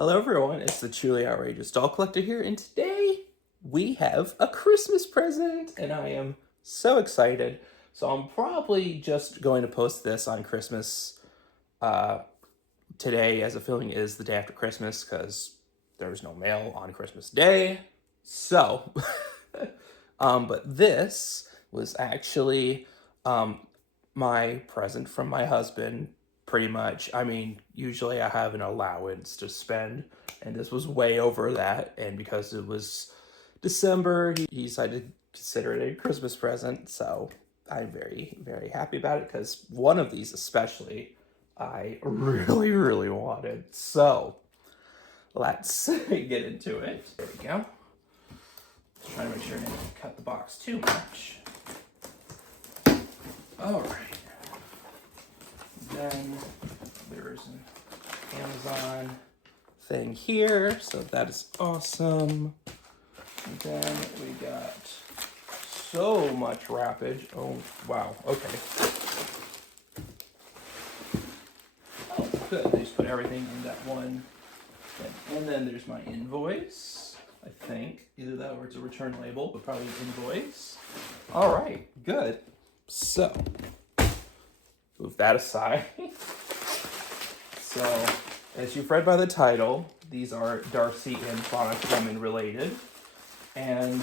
Hello everyone, it's the Truly Outrageous Doll Collector here, and today we have a Christmas present, and I am so excited. So I'm probably just going to post this on Christmas today, as the filming is the day after Christmas, because there's no mail on Christmas Day. So, but this was actually my present from my husband. Pretty much. I mean, usually I have an allowance to spend, and this was way over that. And because it was December, he decided to consider it a Christmas present. So I'm very, very happy about it because one of these, especially, I really, really wanted. So let's get into it. There we go. Just trying to make sure I didn't cut the box too much. All right. Then there's an Amazon thing here, so that is awesome. And then we got so much wrappage. Oh, wow, okay. Oh, good, they just put everything in that one thing. And then there's my invoice, I think. Either that or it's a return label, but probably invoice. All right, good. So, move that aside. So, as you've read by the title, these are Darci and Bionic Woman related. And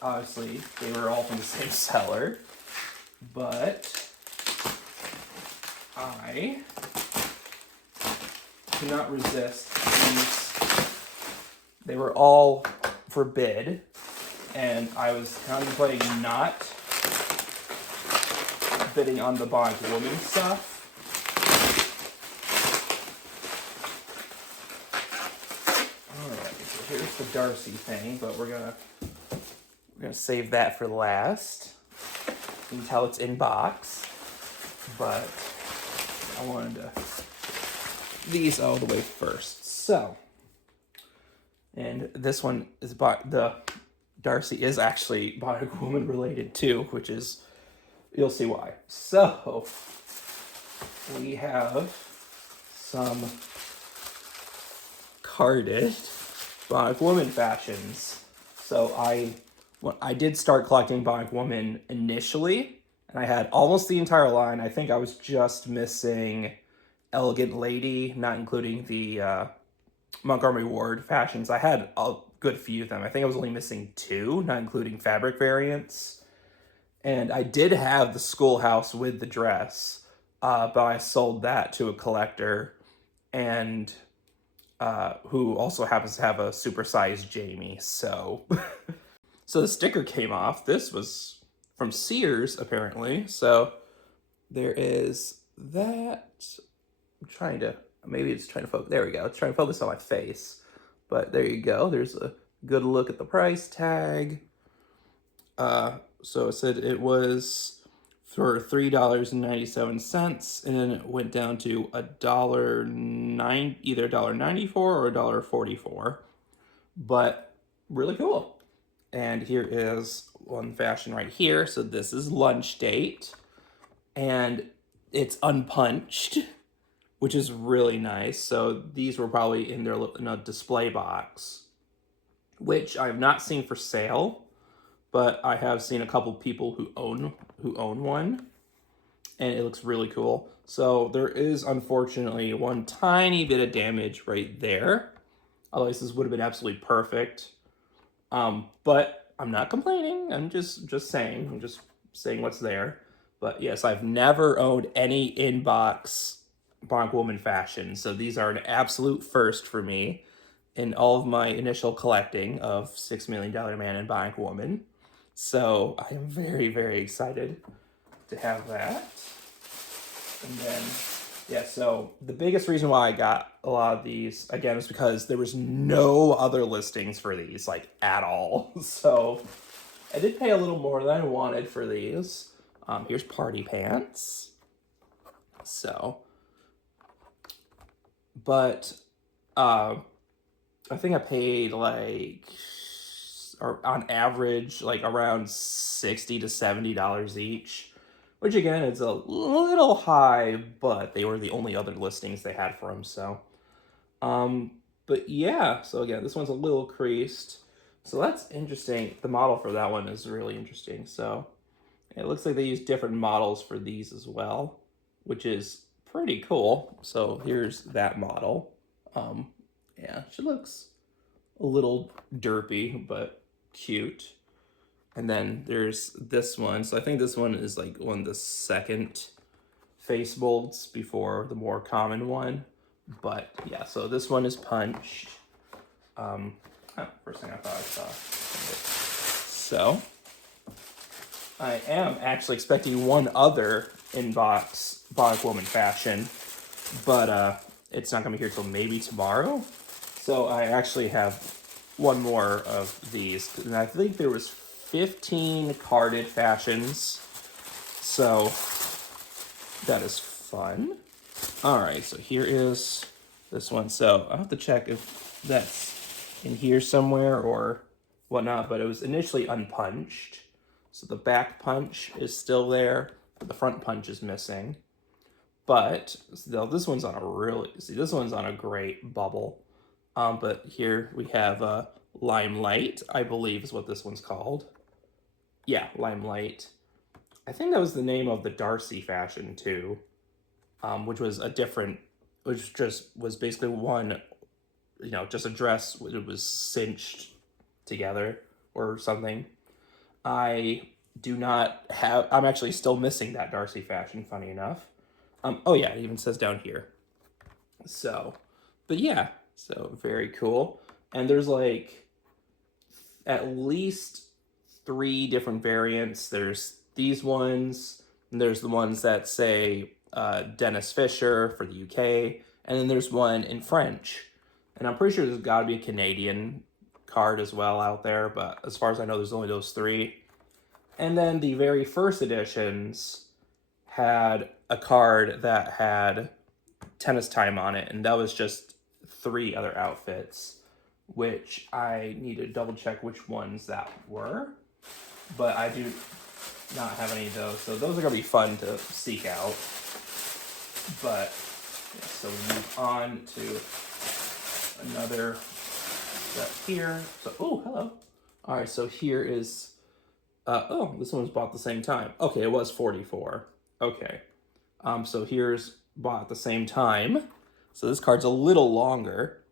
obviously, they were all from the same seller. But I could not resist these. They were all for bid. And I was contemplating not bidding on the Bionic Woman stuff. Alright, so here's the Darci thing, but we're gonna save that for last. You can tell it's in box, but I wanted to these all the way first. So, and this one is the Darci is actually Bionic Woman related too, which is you'll see why. So, we have some carded Bionic Woman fashions. So I did start collecting Bionic Woman initially, and I had almost the entire line. I think I was just missing Elegant Lady, not including the Montgomery Ward fashions. I had a good few of them. I think I was only missing 2, not including fabric variants. And I did have the schoolhouse with the dress, but I sold that to a collector, and who also happens to have a supersized Jamie. So, so the sticker came off. This was from Sears, apparently. So there is that. I'm trying to, maybe it's trying to focus. There we go. It's trying to focus on my face. But there you go. There's a good look at the price tag. So it said it was for $3.97, and then it went down to $1.09, either $1.94 or $1.44. But really cool. And here is one fashion right here. So this is lunch date, and it's unpunched, which is really nice. So these were probably in a display box, which I have not seen for sale. But I have seen a couple people who own one, and it looks really cool. So there is unfortunately one tiny bit of damage right there. Otherwise, this would have been absolutely perfect. But I'm not complaining. I'm just saying. I'm just saying what's there. But yes, I've never owned any in-box Bionic Woman fashion, so these are an absolute first for me in all of my initial collecting of $6 Million Man and Bionic Woman. So I am very, very excited to have that. And then, yeah, so the biggest reason why I got a lot of these, again, is because there was no other listings for these, like, at all. So I did pay a little more than I wanted for these. Here's party pants. So, but I think I paid, like, or on average, like around $60 to $70 each, which again, is a little high, but they were the only other listings they had for them. So But yeah, so again, this one's a little creased. So that's interesting. The model for that one is really interesting. So it looks like they use different models for these as well, which is pretty cool. So here's that model. Yeah, she looks a little derpy, but cute. And then there's this one. So I think this one is like one of the second face molds before the more common one. But yeah, so this one is punched. First thing I thought I saw. So I am actually expecting one other inbox Bionic Woman fashion, but it's not gonna be here till maybe tomorrow. So I actually have one more of these, and I think there was 15 carded fashions. So that is fun. All right, so here is this one. So I'll have to check if that's in here somewhere or whatnot, but it was initially unpunched. So the back punch is still there, but the front punch is missing. But still, this one's on this one's on a great bubble. But here we have Limelight, I believe is what this one's called. Yeah, Limelight. I think that was the name of the Darci fashion too, which was a different, which just was basically one, just a dress. It was cinched together or something. I do not have, I'm actually still missing that Darci fashion, funny enough. Oh yeah, it even says down here. So, but yeah, so very cool. And there's like at least 3 different variants. There's these ones, and there's the ones that say Dennis Fisher for the UK, and then there's one in French. And I'm pretty sure there's got to be a Canadian card as well out there, but as far as I know, there's only those 3. And then the very first editions had a card that had Tennis Time on it, and that was just 3 other outfits, which I need to double check which ones that were, but I do not have any of those, so those are going to be fun to seek out. But yeah, so we move on to another set here. So, oh, hello. All right, so here is, oh, this one was bought at the same time. Okay, it was 44. Okay. So here's bought at the same time. So this card's a little longer,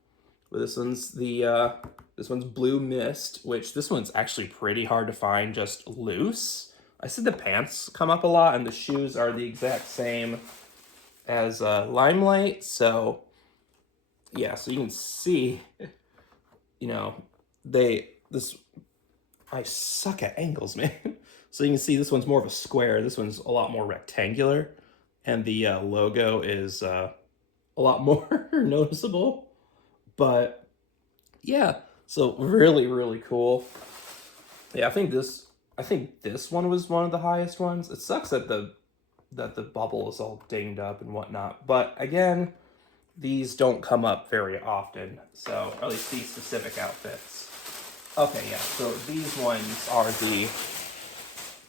but this one's this one's Blue Mist, which this one's actually pretty hard to find just loose. I said the pants come up a lot, and the shoes are the exact same as Limelight. So yeah, so you can see, I suck at angles, man. So you can see this one's more of a square. This one's a lot more rectangular, and the logo is a lot more noticeable. But yeah, so really, really cool. Yeah, I think this one was one of the highest ones. It sucks that the bubble is all dinged up and whatnot. But again, these don't come up very often. So or at least these specific outfits. Okay, yeah. So these ones are the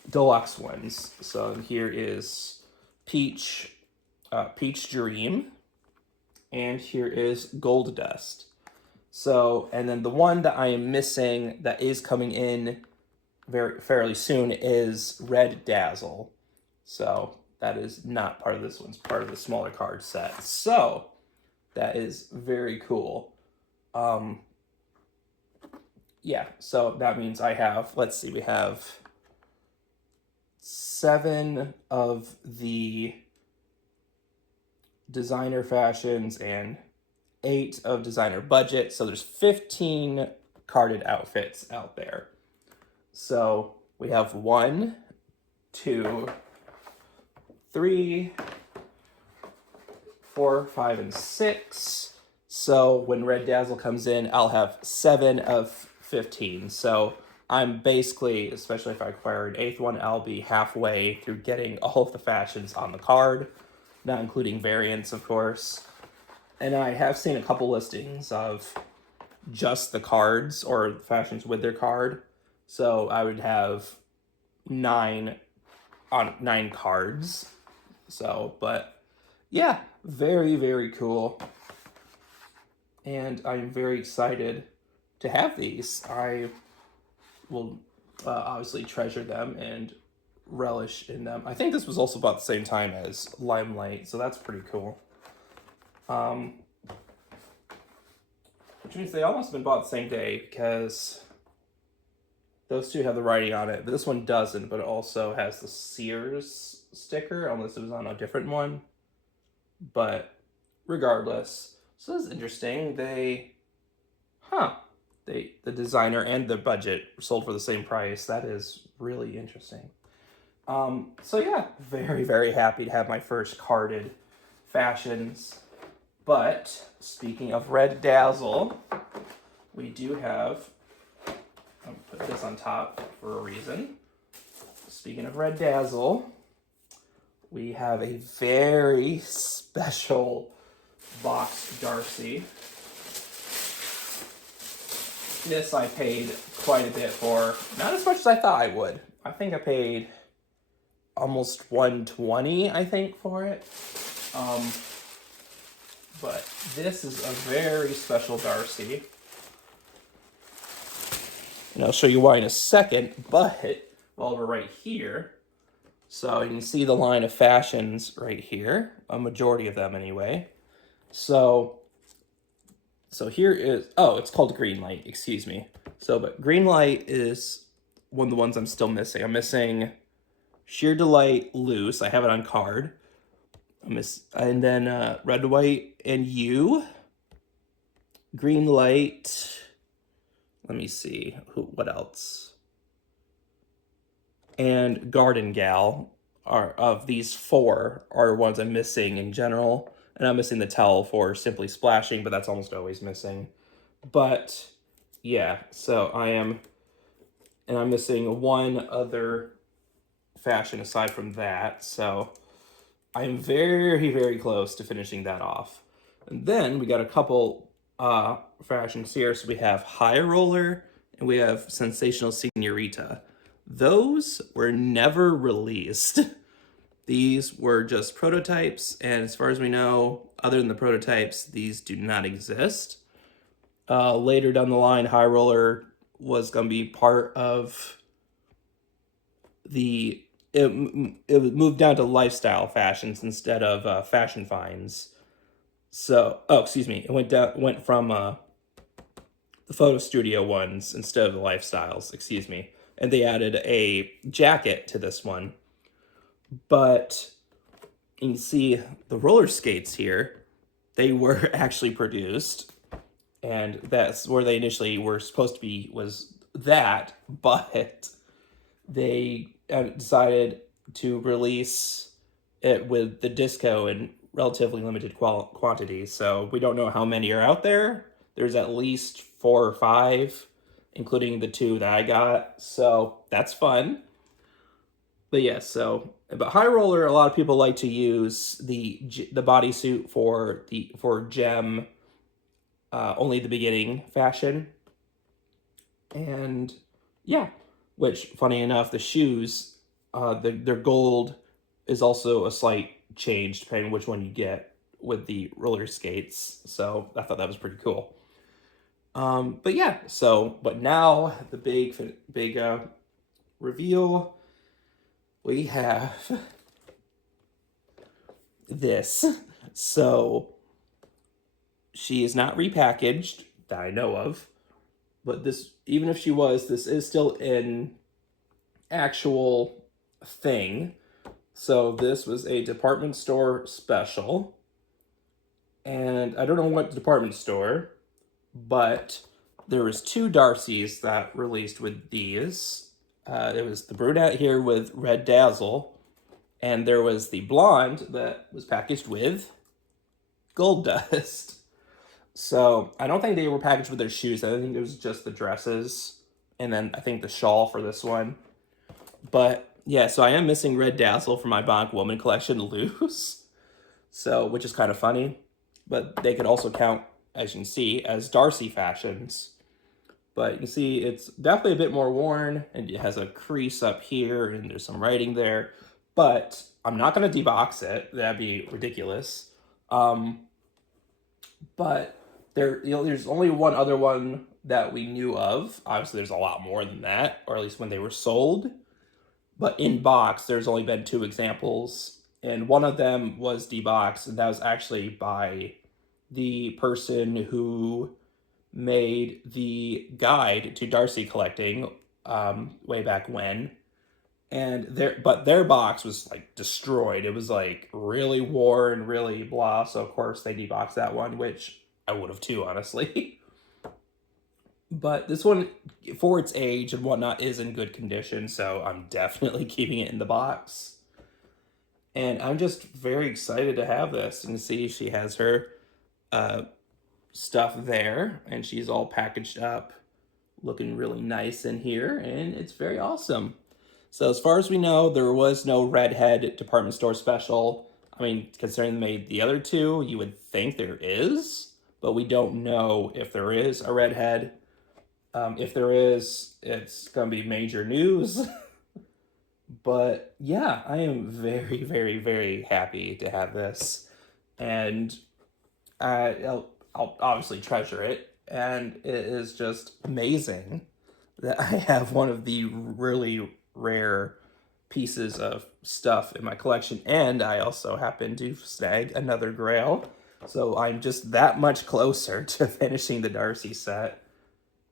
deluxe ones. So here is Peach Dream, and here is Gold Dust. So, and then the one that I am missing that is coming in fairly soon is Red Dazzle. So that is not part of this one's part of the smaller card set. So that is very cool. Yeah, so that means I have, let's see, we have 7 of the designer fashions and 8 of designer budget. So there's 15 carded outfits out there. So we have 1, 2, 3, 4, 5, and 6. So when Red Dazzle comes in, I'll have 7 of 15. So I'm basically, especially if I acquire an 8th one, I'll be halfway through getting all of the fashions on the card, not including variants, of course. And I have seen a couple listings of just the cards or fashions with their card. So I would have 9 cards. So, but yeah, very, very cool. and I'm very excited to have these. I will obviously treasure them and relish in them. I think this was also about the same time as Limelight, so that's pretty cool. Which means they almost have been bought the same day, because those two have the writing on it, but this one doesn't, but it also has the Sears sticker, unless it was on a different one. But regardless, so this is interesting. The designer and the budget sold for the same price. That is really interesting. So yeah, very, very happy to have my first carded fashions. But speaking of Red Dazzle, we do have, I'll put this on top for a reason. Speaking of Red Dazzle, we have a very special boxed Darci. This I paid quite a bit for. Not as much as I thought I would. I think I paid almost $120, I think, for it. But this is a very special Darci. And I'll show you why in a second, but while we're right here, so you can see the line of fashions right here, a majority of them anyway. So here is, oh, it's called Greenlight, excuse me. So, but Greenlight is one of the ones I'm still missing. I'm missing Sheer Delight Loose. I have it on card. And then Red, White, and You. Greenlight. Let me see. What else? And Garden Gal are, of these four, are ones I'm missing in general. And I'm missing the towel for Simply Splashing, but that's almost always missing. But yeah, so I'm missing one other fashion aside from that. So I'm very, very close to finishing that off. And then we got a couple fashions here. So we have High Roller and we have Sensational Senorita. Those were never released. These were just prototypes, and as far as we know, other than the prototypes, these do not exist. Later down the line, High Roller was going to be part of it moved down to lifestyle fashions instead of fashion finds. So, it went from the photo studio ones instead of the lifestyles, excuse me. And they added a jacket to this one. But you can see the roller skates here, they were actually produced. And that's where they initially were supposed to be, was that. But they decided to release it with the disco in relatively limited quantities. So we don't know how many are out there. There's at least 4 or 5, including the 2 that I got. So that's fun. But yeah, but High Roller, a lot of people like to use the bodysuit for Gem, only the beginning fashion. And yeah, which, funny enough, the shoes, their gold is also a slight change depending on which one you get with the roller skates. So I thought that was pretty cool. But yeah, but now the big reveal. We have this. So she is not repackaged that I know of, but this, even if she was, this is still an actual thing. So this was a department store special, and I don't know what department store, but there was 2 Darcys that released with these. It was the brunette here with Red Dazzle, and there was the blonde that was packaged with Gold Dust. So I don't think they were packaged with their shoes. I think it was just the dresses, and then I think the shawl for this one. But yeah, so I am missing Red Dazzle from my Bionic Woman collection loose, so, which is kind of funny. But they could also count, as you can see, as Darci fashions. But you can see it's definitely a bit more worn, and it has a crease up here, and there's some writing there. But I'm not going to debox it. That'd be ridiculous. But there's only one other one that we knew of. Obviously, there's a lot more than that, or at least when they were sold. But in box, there's only been 2 examples, and one of them was deboxed, and that was actually by the person who made the guide to Darci collecting way back when. And their box was like destroyed. It was like really worn, really blah. So of course they deboxed that one, which I would have too, honestly. But this one, for its age and whatnot, is in good condition, so I'm definitely keeping it in the box. And I'm just very excited to have this. And see, she has her stuff there, and she's all packaged up, looking really nice in here, and it's very awesome. So as far as we know, there was no redhead department store special. I mean, considering they made the other 2, you would think there is, but we don't know if there is a redhead. If there is, it's going to be major news. But yeah, I am very, very, very happy to have this. And I'll obviously treasure it. And it is just amazing that I have one of the really rare pieces of stuff in my collection. And I also happen to snag another Grail. So I'm just that much closer to finishing the Darci set.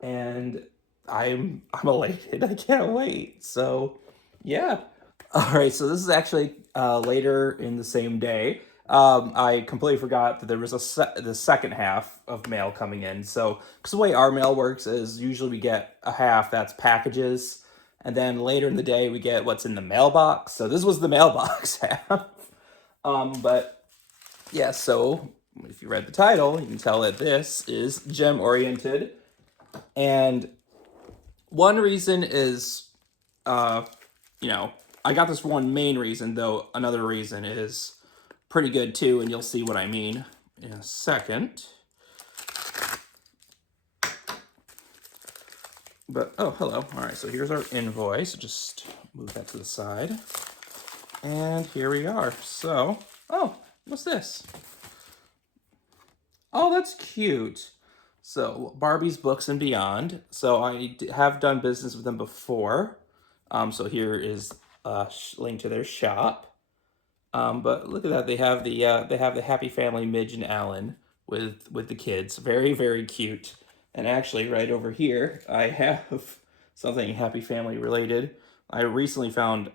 And I'm elated. I can't wait. So yeah. All right. So this is actually later in the same day. I completely forgot that there was the second half of mail coming in. So because the way our mail works is usually we get a half that's packages, and then later in the day we get what's in the mailbox. So this was the mailbox half. But yeah. So if you read the title, you can tell that this is gem oriented. And one reason is, I got this for one main reason, though another reason is pretty good too, and you'll see what I mean in a second. But, oh, hello. All right, so here's our invoice. Just move that to the side. And here we are. So, oh, what's this? Oh, that's cute. So, Barbie's Books and Beyond. So, I have done business with them before. So here is a link to their shop. But look at that. They have the Happy Family Midge and Alan with the kids. Very, very cute. And actually, right over here, I have something Happy Family related. I recently found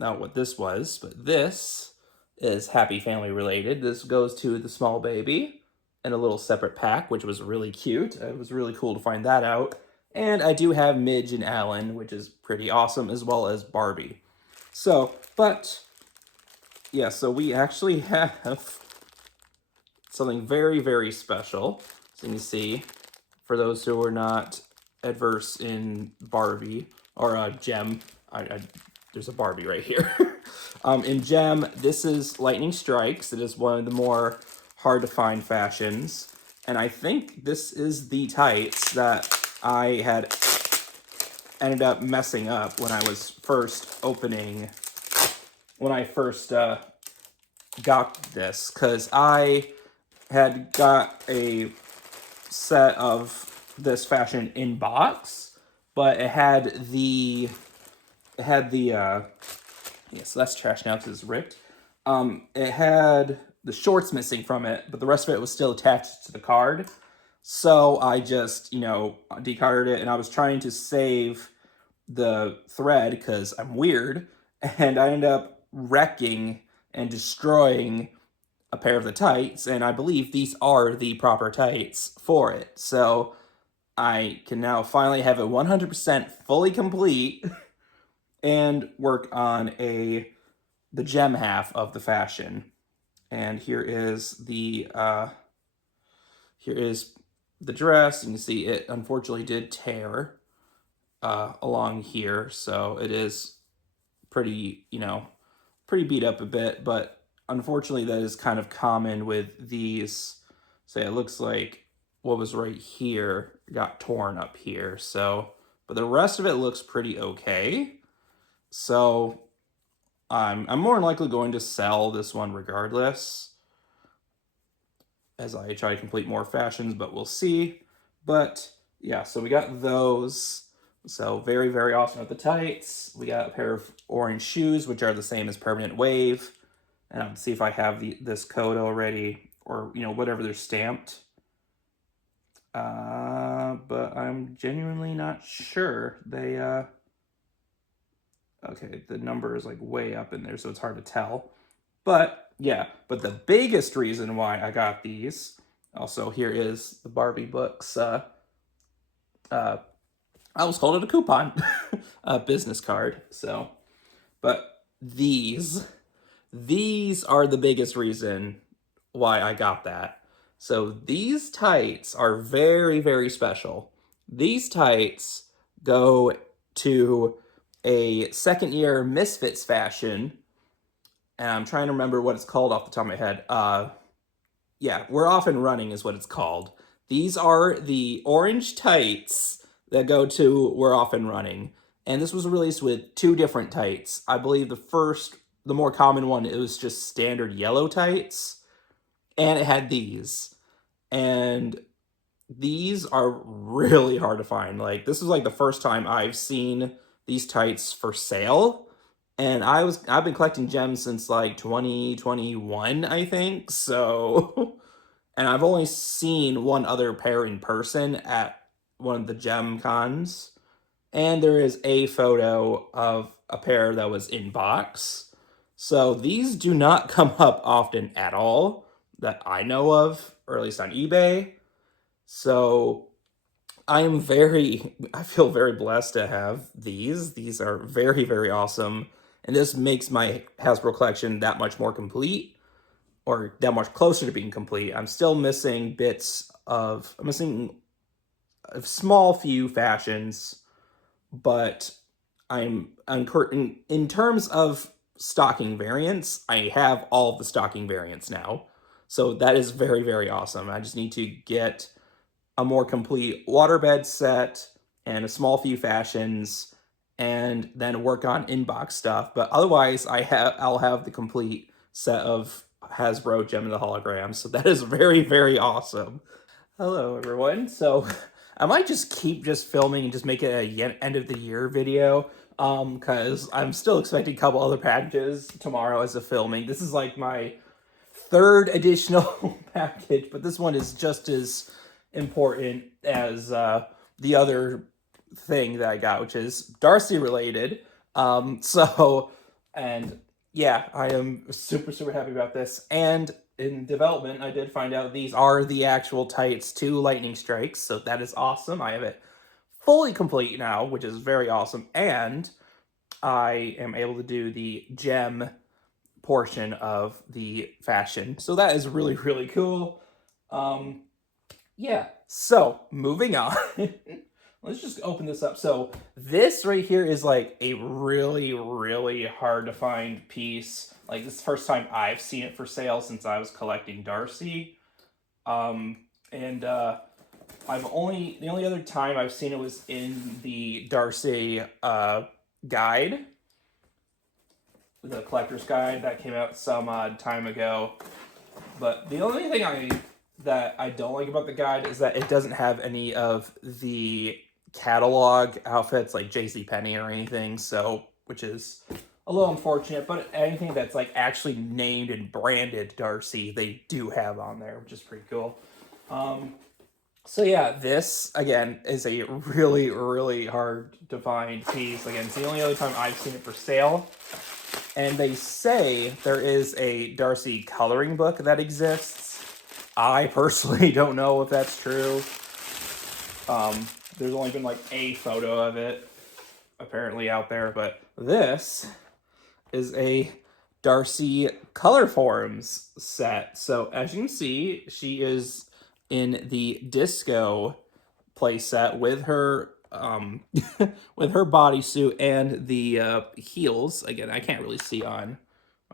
out what this was, but this is Happy Family related. This goes to the small baby in a little separate pack, which was really cute. It was really cool to find that out. And I do have Midge and Alan, which is pretty awesome, as well as Barbie. So, but, yeah, so we actually have something very, very special. So you can see, for those who are not adverse in Barbie, or Gem, there's a Barbie right here. In Gem, this is Lightning Strikes. It is one of the more hard-to-find fashions. And I think this is the tights that I had ended up messing up when I was first opening, when I first got this, because I had got a set of this fashion in box, but it had the yeah, so that's trash now because it's ripped. It had the shorts missing from it, but the rest of it was still attached to the card. So I just, decarded it, and I was trying to save the thread because I'm weird, and I ended up wrecking and destroying a pair of the tights, and I believe these are the proper tights for it. So I can now finally have it 100% fully complete and work on the gem half of the fashion. And here is the dress. You can see it unfortunately did tear along here, so it is pretty, pretty beat up a bit, but unfortunately that is kind of common with these. Say it looks like what was right here got torn up here, so, but the rest of it looks pretty okay. So I'm more than likely going to sell this one regardless. as I try to complete more fashions, but we'll see. But yeah, so we got those. So very, very awesome with the tights. We got a pair of orange shoes, which are the same as Permanent Wave. And I'll see if I have this code already, or, you know, whatever they're stamped. But I'm genuinely not sure. They, okay, the number is like way up in there, so it's hard to tell. But yeah, but the biggest reason why I got these, also here is the Barbie books, I almost called it a coupon, a business card. So, but these are the biggest reason why I got that. So these tights are very, very special. These tights go to a second year Misfits fashion, and I'm trying to remember what it's called off the top of my head. Yeah, We're Off and Running is what it's called. These are the orange tights that go to We're Off and Running. And this was released with 2 different tights. I believe the more common one, it was just standard yellow tights. And it had these. And these are really hard to find. Like, this is like the first time I've seen these tights for sale. And I've been collecting gems since like 2021, I think. So, and I've only seen one other pair in person at one of the gem cons. And there is a photo of a pair that was in box. So these do not come up often at all that I know of, or at least on eBay. So I feel very blessed to have these. These are very, very awesome. And this makes my Hasbro collection that much more complete, or that much closer to being complete. I'm still missing I'm missing a small few fashions, but in terms of stocking variants, I have all of the stocking variants now. So that is very, very awesome. I just need to get a more complete waterbed set and a small few fashions, and then work on inbox stuff. But otherwise, I'll have the complete set of Hasbro Gem and the Holograms. So that is very, very awesome. Hello, everyone. So I might just keep filming and just make it a end of the year video, because I'm still expecting a couple other packages tomorrow as a filming. This is like my 3rd additional package, but this one is just as important as the other thing that I got, which is Darci related. And yeah, I am super, super happy about this. And in development, I did find out these are the actual tights to Lightning Strikes, so that is awesome. I have it fully complete now, which is very awesome. And I am able to do the gem portion of the fashion. So that is really, really cool. Yeah, so moving on. Let's just open this up. So this right here is like a really, really hard to find piece. Like, this is the first time I've seen it for sale since I was collecting Darci. The only other time I've seen it was in the Darci guide, the collector's guide that came out some time ago. But the only thing that I don't like about the guide is that it doesn't have any of the catalog outfits like JCPenney or anything, so, which is a little unfortunate. But anything that's like actually named and branded Darci, they do have on there, which is pretty cool. So yeah, this again is a really, really hard to find piece. Again, it's the only other time I've seen it for sale. And they say there is a Darci coloring book that exists. I personally don't know if that's true. There's only been like a photo of it apparently out there, but this is a Darci Color Forms set. So as you can see, she is in the disco playset with her with her bodysuit and the heels. Again, I can't really see on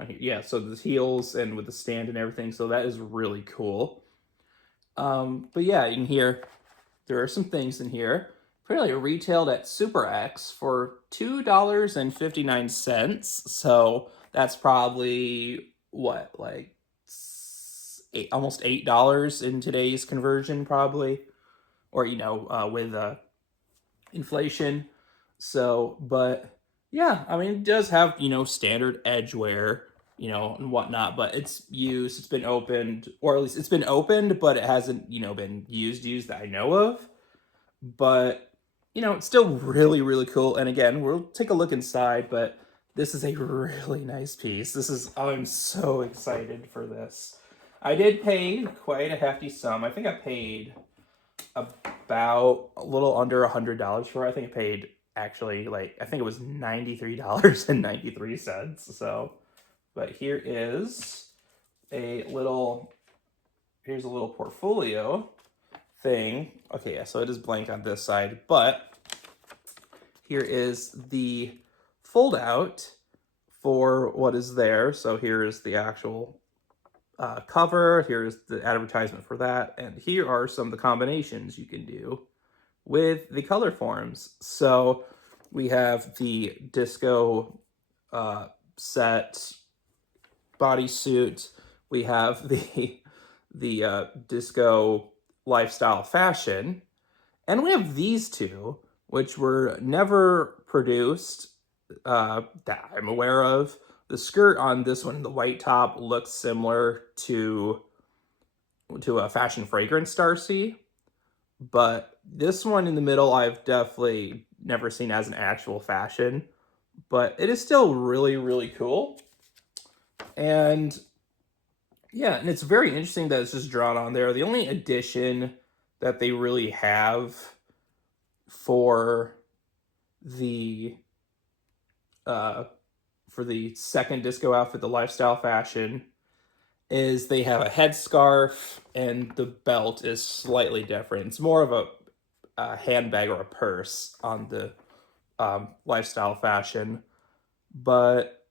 here. Yeah, so the heels and with the stand and everything. So that is really cool. But yeah, you can hear there are some things in here. Apparently retailed at Super X for $2.59. So that's probably what, like almost $8 in today's conversion, probably, or with inflation. So, but yeah, I mean, it does have standard edge wear, and whatnot, but it's used. It's been opened, or at least it's been opened, but it hasn't been used that I know of. But it's still really, really cool. And again, we'll take a look inside, but this is a really nice piece. I'm so excited for this. I did pay quite a hefty sum. I think I paid about a little under $100 for it. I think I paid actually, I think it was $93.93. So, but here's a little portfolio thing. Okay, yeah, so it is blank on this side, but here is the fold out for what is there. So here is the actual cover. Here's the advertisement for that. And here are some of the combinations you can do with the color forms. So we have the disco set bodysuit. We have the disco lifestyle fashion. And we have these two, which were never produced that I'm aware of. The skirt on this one, the white top, looks similar to a fashion fragrance Darci, but this one in the middle I've definitely never seen as an actual fashion, but it is still really, really cool. And yeah, and it's very interesting that it's just drawn on there. The only addition that they really have for the second disco outfit, the lifestyle fashion, is they have a headscarf and the belt is slightly different. It's more of a handbag or a purse on the lifestyle fashion. But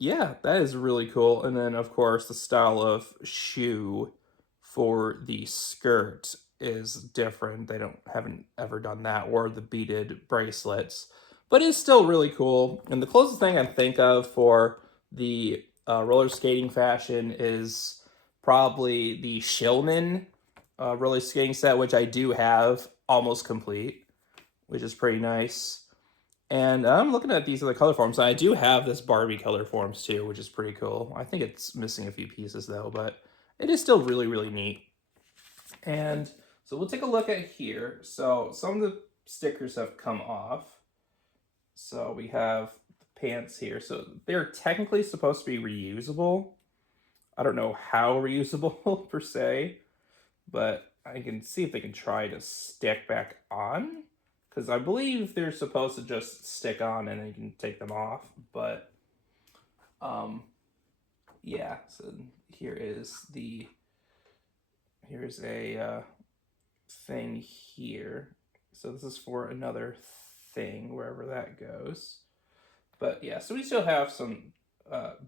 yeah, that is really cool. And then, of course, the style of shoe for the skirt is different. They haven't ever done that, or the beaded bracelets. But it's still really cool. And the closest thing I think of for the roller skating fashion is probably the Shillman roller skating set, which I do have almost complete, which is pretty nice. And I'm looking at these other color forms. I do have this Barbie color forms too, which is pretty cool. I think it's missing a few pieces though, but it is still really, really neat. And so we'll take a look at here. So some of the stickers have come off. So we have the pants here. So they're technically supposed to be reusable. I don't know how reusable per se, but I can see if they can try to stick back on, because I believe they're supposed to just stick on and then you can take them off. But yeah, so here's a thing here. So this is for another thing, wherever that goes. But yeah, so we still have some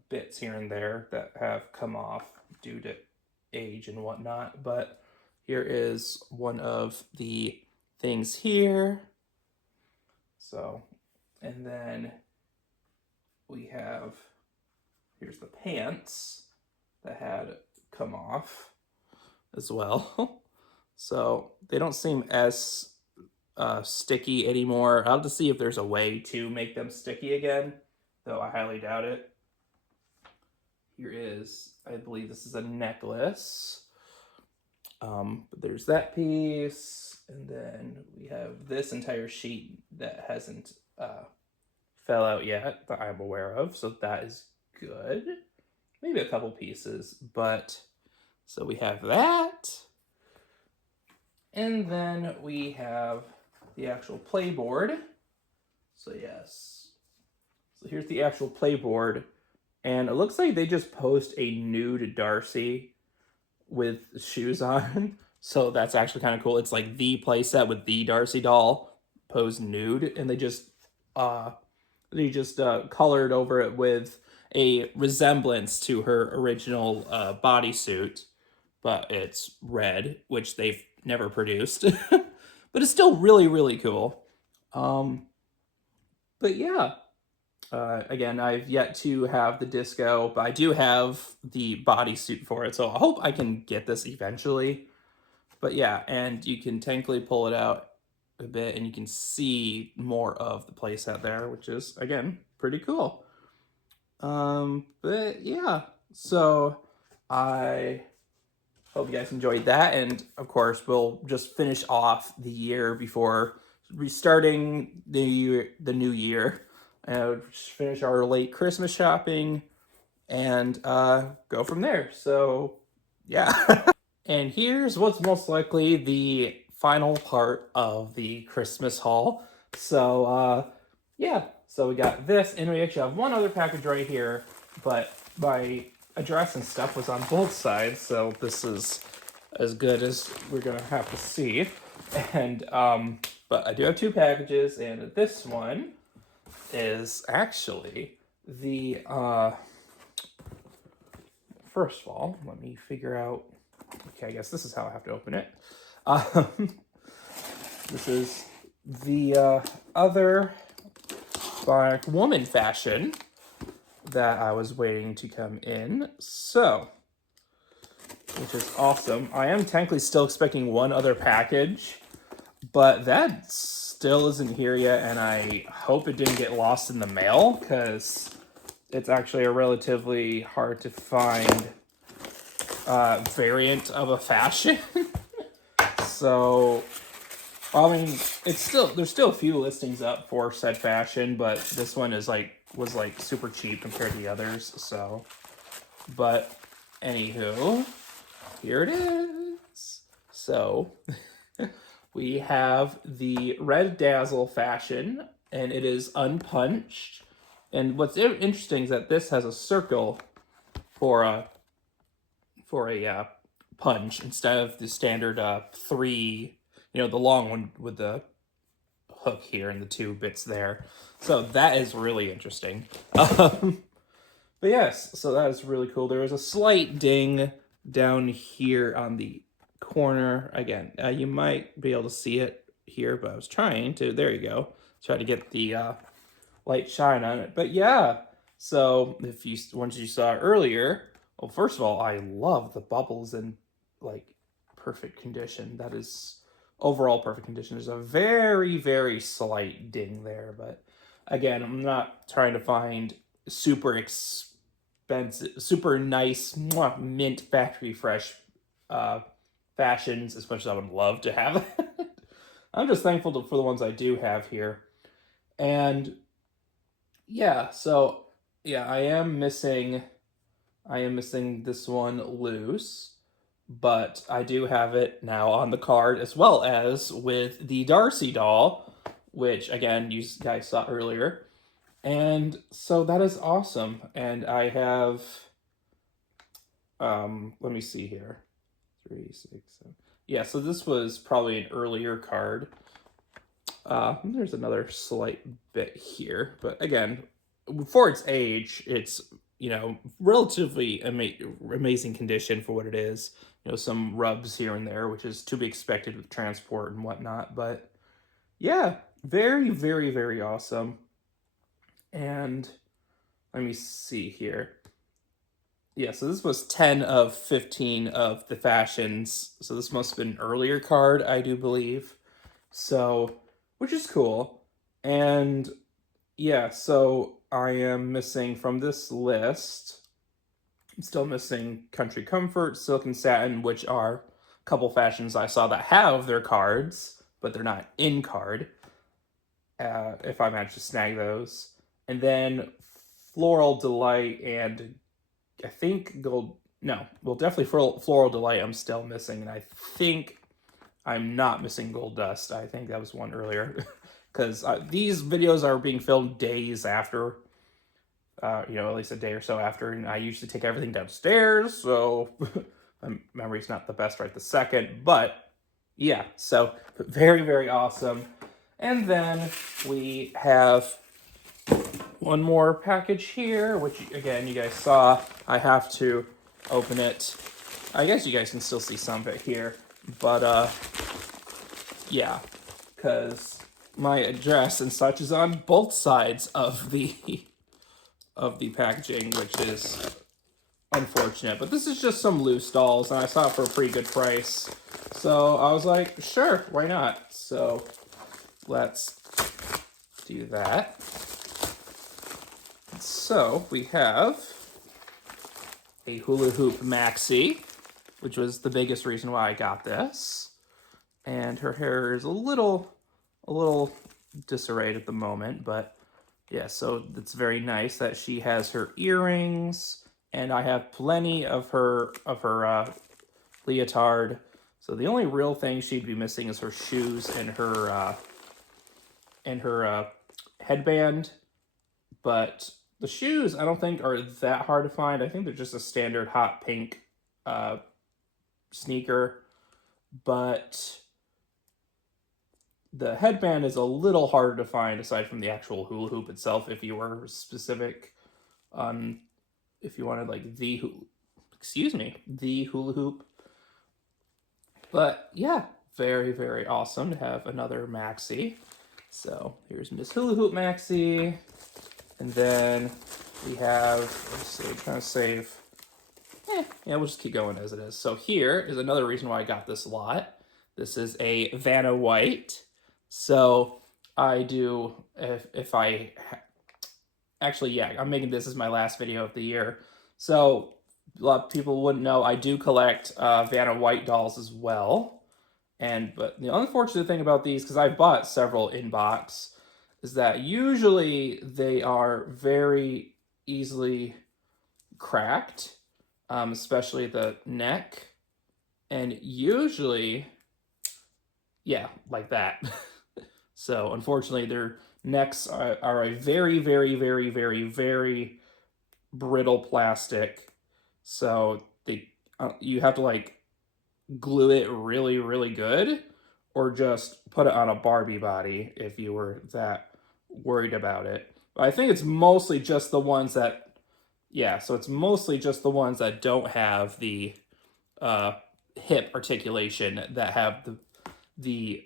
bits here and there that have come off due to age and whatnot. But here is one of the things here. So, and then we have, here's the pants that had come off as well. So they don't seem as sticky anymore. I'll have to see if there's a way to make them sticky again, though I highly doubt it. Here is, I believe this is a necklace. But there's that piece, and then we have this entire sheet that hasn't fell out yet that I'm aware of, so that is good. Maybe a couple pieces, but so we have that. And then we have the actual playboard. So yes. So here's the actual playboard. And it looks like they just post a nude Darci with shoes on. So that's actually kind of cool. It's like the playset with the Darci doll posed nude. And they just colored over it with a resemblance to her original bodysuit. But it's red, which they've never produced. But it's still really, really cool. But yeah, Again, I've yet to have the disco, but I do have the bodysuit for it, so I hope I can get this eventually. But yeah, and you can technically pull it out a bit, and you can see more of the playset there, which is, again, pretty cool. But yeah, so I hope you guys enjoyed that, and of course, we'll just finish off the year before restarting the new year, and finish our late Christmas shopping, and go from there. So, yeah. And here's what's most likely the final part of the Christmas haul. So, yeah. So we got this, and we actually have one other package right here, but my address and stuff was on both sides, so this is as good as we're gonna have to see. And but I do have two packages, and this one is actually the first of all, let me figure out. Okay, I guess this is how I have to open it. This is the other Bionic Woman fashion that I was waiting to come in. So, which is awesome. I am technically still expecting one other package, but that still isn't here yet, and I hope it didn't get lost in the mail, because it's actually a relatively hard to find variant of a fashion. So, I mean, there's still a few listings up for said fashion, but this one was super cheap compared to the others. So, but anywho, here it is. So, we have the Red Dazzle fashion, and it is unpunched. And what's interesting is that this has a circle for a punch instead of the standard 3, the long one with the hook here and the 2 bits there. So that is really interesting. But yes, so that is really cool. There was a slight ding down here on the corner. Again, you might be able to see it here, but I was trying to. There you go. Try to get the light shine on it. But yeah, so once you saw it earlier, well, first of all, I love the bubbles in perfect condition. That is overall perfect condition. There's a very, very slight ding there, but again, I'm not trying to find super expensive, super nice, mint factory fresh fashions, as much as I would love to have it. I'm just thankful for the ones I do have here. And yeah, so yeah, I am missing this one loose, but I do have it now on the card, as well as with the Darci doll, which again you guys saw earlier. And so that is awesome. And I have let me see here. 3, 6, 7. Yeah, so this was probably an earlier card. There's another slight bit here, but again, for its age, it's relatively amazing condition for what it is. Some rubs here and there, which is to be expected with transport and whatnot. But yeah, very, very, very awesome. And let me see here. Yeah, so this was 10 of 15 of the fashions. So this must have been an earlier card, I do believe. So, which is cool. And yeah, so I am missing from this list, I'm still missing Country Comfort, Silk and Satin, which are a couple fashions I saw that have their cards, but they're not in card, if I manage to snag those. And then Floral Delight and I think definitely Floral Delight I'm still missing, and I think I'm not missing Gold Dust. I think that was one earlier, because these videos are being filmed days after, at least a day or so after, and I usually take everything downstairs, so my memory's not the best right this second, but yeah, so very, very awesome. And then we have one more package here, which again, you guys saw. I have to open it. I guess you guys can still see some of it here, but yeah, because my address and such is on both sides of the of the packaging, which is unfortunate. But this is just some loose dolls, and I saw it for a pretty good price. So I was like, sure, why not? So let's do that. So we have a hula hoop Maxie, which was the biggest reason why I got this. And her hair is a little disarrayed at the moment, but yeah, so it's very nice that she has her earrings, and I have plenty of her leotard. So the only real thing she'd be missing is her shoes and her headband. But the shoes I don't think are that hard to find. I think they're just a standard hot pink sneaker, but the headband is a little harder to find aside from the actual hula hoop itself. If you were specific on, if you wanted like the hula hoop. But yeah, very, very awesome to have another Maxie. So here's Miss Hula Hoop Maxie. And then we have, let's see, I'm trying to save. Yeah, we'll just keep going as it is. So here is another reason why I got this lot. This is a Vanna White. So I do, actually, yeah, I'm making this as my last video of the year. So a lot of people wouldn't know, I do collect Vanna White dolls as well. But the unfortunate thing about these, because I've bought several in box, is that usually they are very easily cracked, especially the neck, and usually, yeah, like that. So unfortunately, their necks are a very, very, very, very, very brittle plastic. So you have to like glue it really, really good, or just put it on a Barbie body if you were that worried about it. But I think it's mostly just the ones that, yeah, so it's mostly just the ones that don't have the hip articulation that have the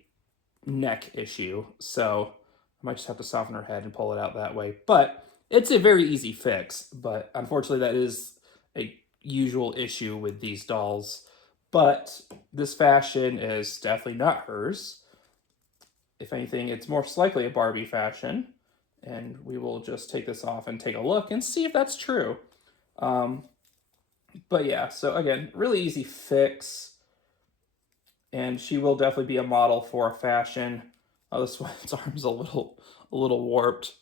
neck issue. So I might just have to soften her head and pull it out that way. But it's a very easy fix. But unfortunately, that is a usual issue with these dolls. But this fashion is definitely not hers. If anything, it's most likely a Barbie fashion. And we will just take this off and take a look and see if that's true. But yeah, so again, really easy fix. And she will definitely be a model for fashion. Oh, this one's arm's a little warped.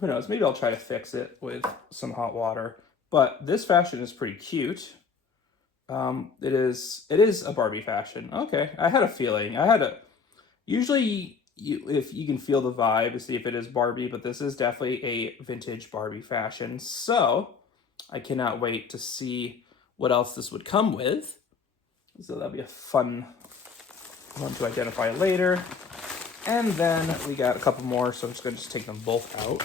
Who knows? Maybe I'll try to fix it with some hot water. But this fashion is pretty cute. It is a Barbie fashion. Okay, I had a feeling. Usually, if you can feel the vibe, see if it is Barbie, but this is definitely a vintage Barbie fashion. So I cannot wait to see what else this would come with. So that'll be a fun one to identify later. And then we got a couple more, so I'm just going to take them both out.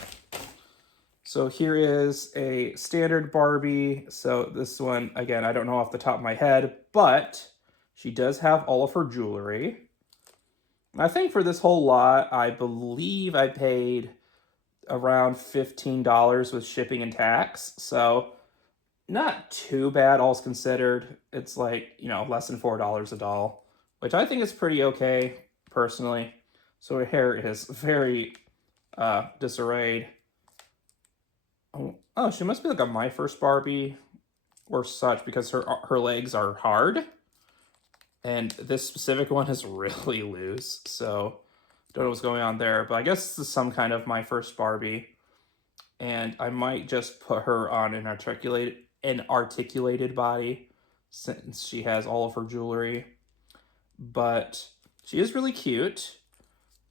So here is a standard Barbie. So this one, again, I don't know off the top of my head, but she does have all of her jewelry. I think for this whole lot, I believe I paid around $15 with shipping and tax. So not too bad, all's considered. It's like, you know, less than $4 a doll, which I think is pretty okay, personally. So her hair is very disarrayed. Oh, she must be like a My First Barbie or such, because her legs are hard. And this specific one is really loose, so don't know what's going on there. But I guess this is some kind of My First Barbie. And I might just put her on an articulated body, since she has all of her jewelry. But she is really cute.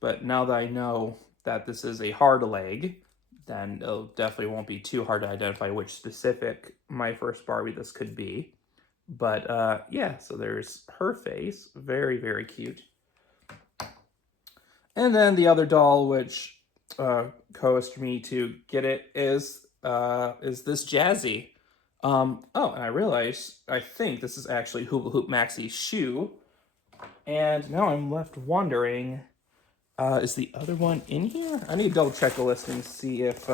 But now that I know that this is a hard leg, then it definitely won't be too hard to identify which specific My First Barbie this could be. But yeah, so there's her face. Very, very cute. And then the other doll, which coerced me to get it, is this Jazzy. Oh, and I realized, I think this is actually Hula Hoop Maxie's shoe. And now I'm left wondering, is the other one in here? I need to double check the listing to see if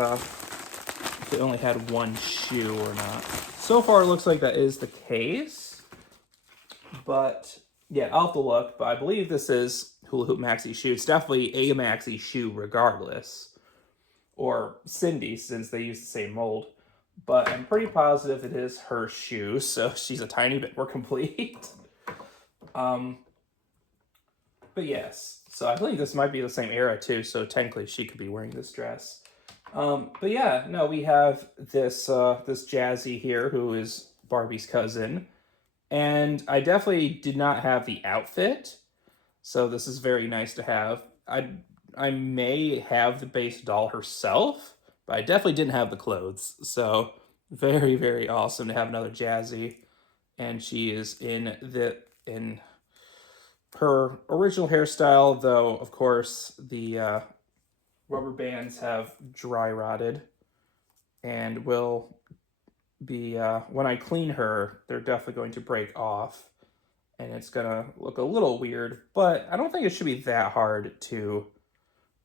they only had one shoe or not. So far, it looks like that is the case. But yeah, I'll have to look. But I believe this is Hula Hoop Maxie shoe. It's definitely a Maxie shoe regardless. Or Cindy, since they use the same mold. But I'm pretty positive it is her shoe, so she's a tiny bit more complete. But yes, so I believe this might be the same era too, so technically she could be wearing this dress. But yeah, no, we have this this Jazzy here, who is Barbie's cousin. And I definitely did not have the outfit, so this is very nice to have. I may have the base doll herself, but I definitely didn't have the clothes. So very, very awesome to have another Jazzy. And she is in her original hairstyle, though, of course, the rubber bands have dry rotted and will be, when I clean her, they're definitely going to break off. And it's gonna look a little weird, but I don't think it should be that hard to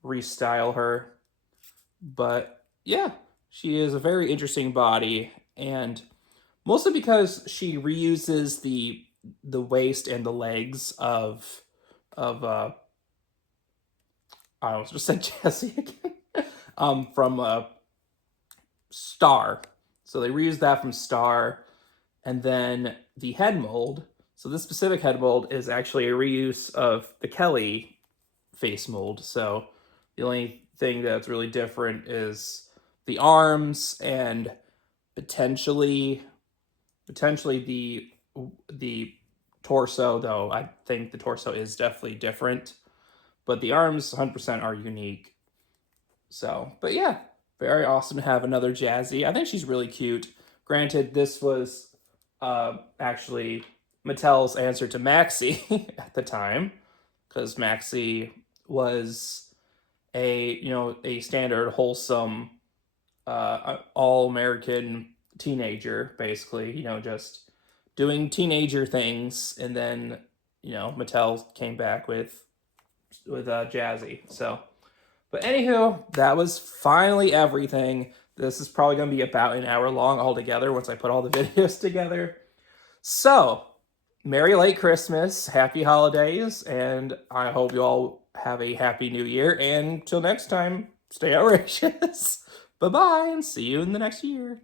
restyle her. But yeah, she is a very interesting body, and mostly because she reuses the waist and the legs of I almost just said Jessie again. From Star. So they reused that from Star, and then the head mold. So this specific head mold is actually a reuse of the Kelly face mold. So the only thing that's really different is the arms and potentially the torso, though I think the torso is definitely different. But the arms 100% are unique. So, but yeah, very awesome to have another Jazzy. I think she's really cute. Granted, this was actually Mattel's answer to Maxie at the time, because Maxie was a standard wholesome all-American teenager, basically, just doing teenager things, and then Mattel came back with Jazzy. So, but anywho, that was finally everything. This is probably going to be about an hour long altogether once I put all the videos together. So, Merry late Christmas, Happy Holidays, and I hope you all have a Happy New Year. And till next time, stay outrageous. Bye-bye, and see you in the next year.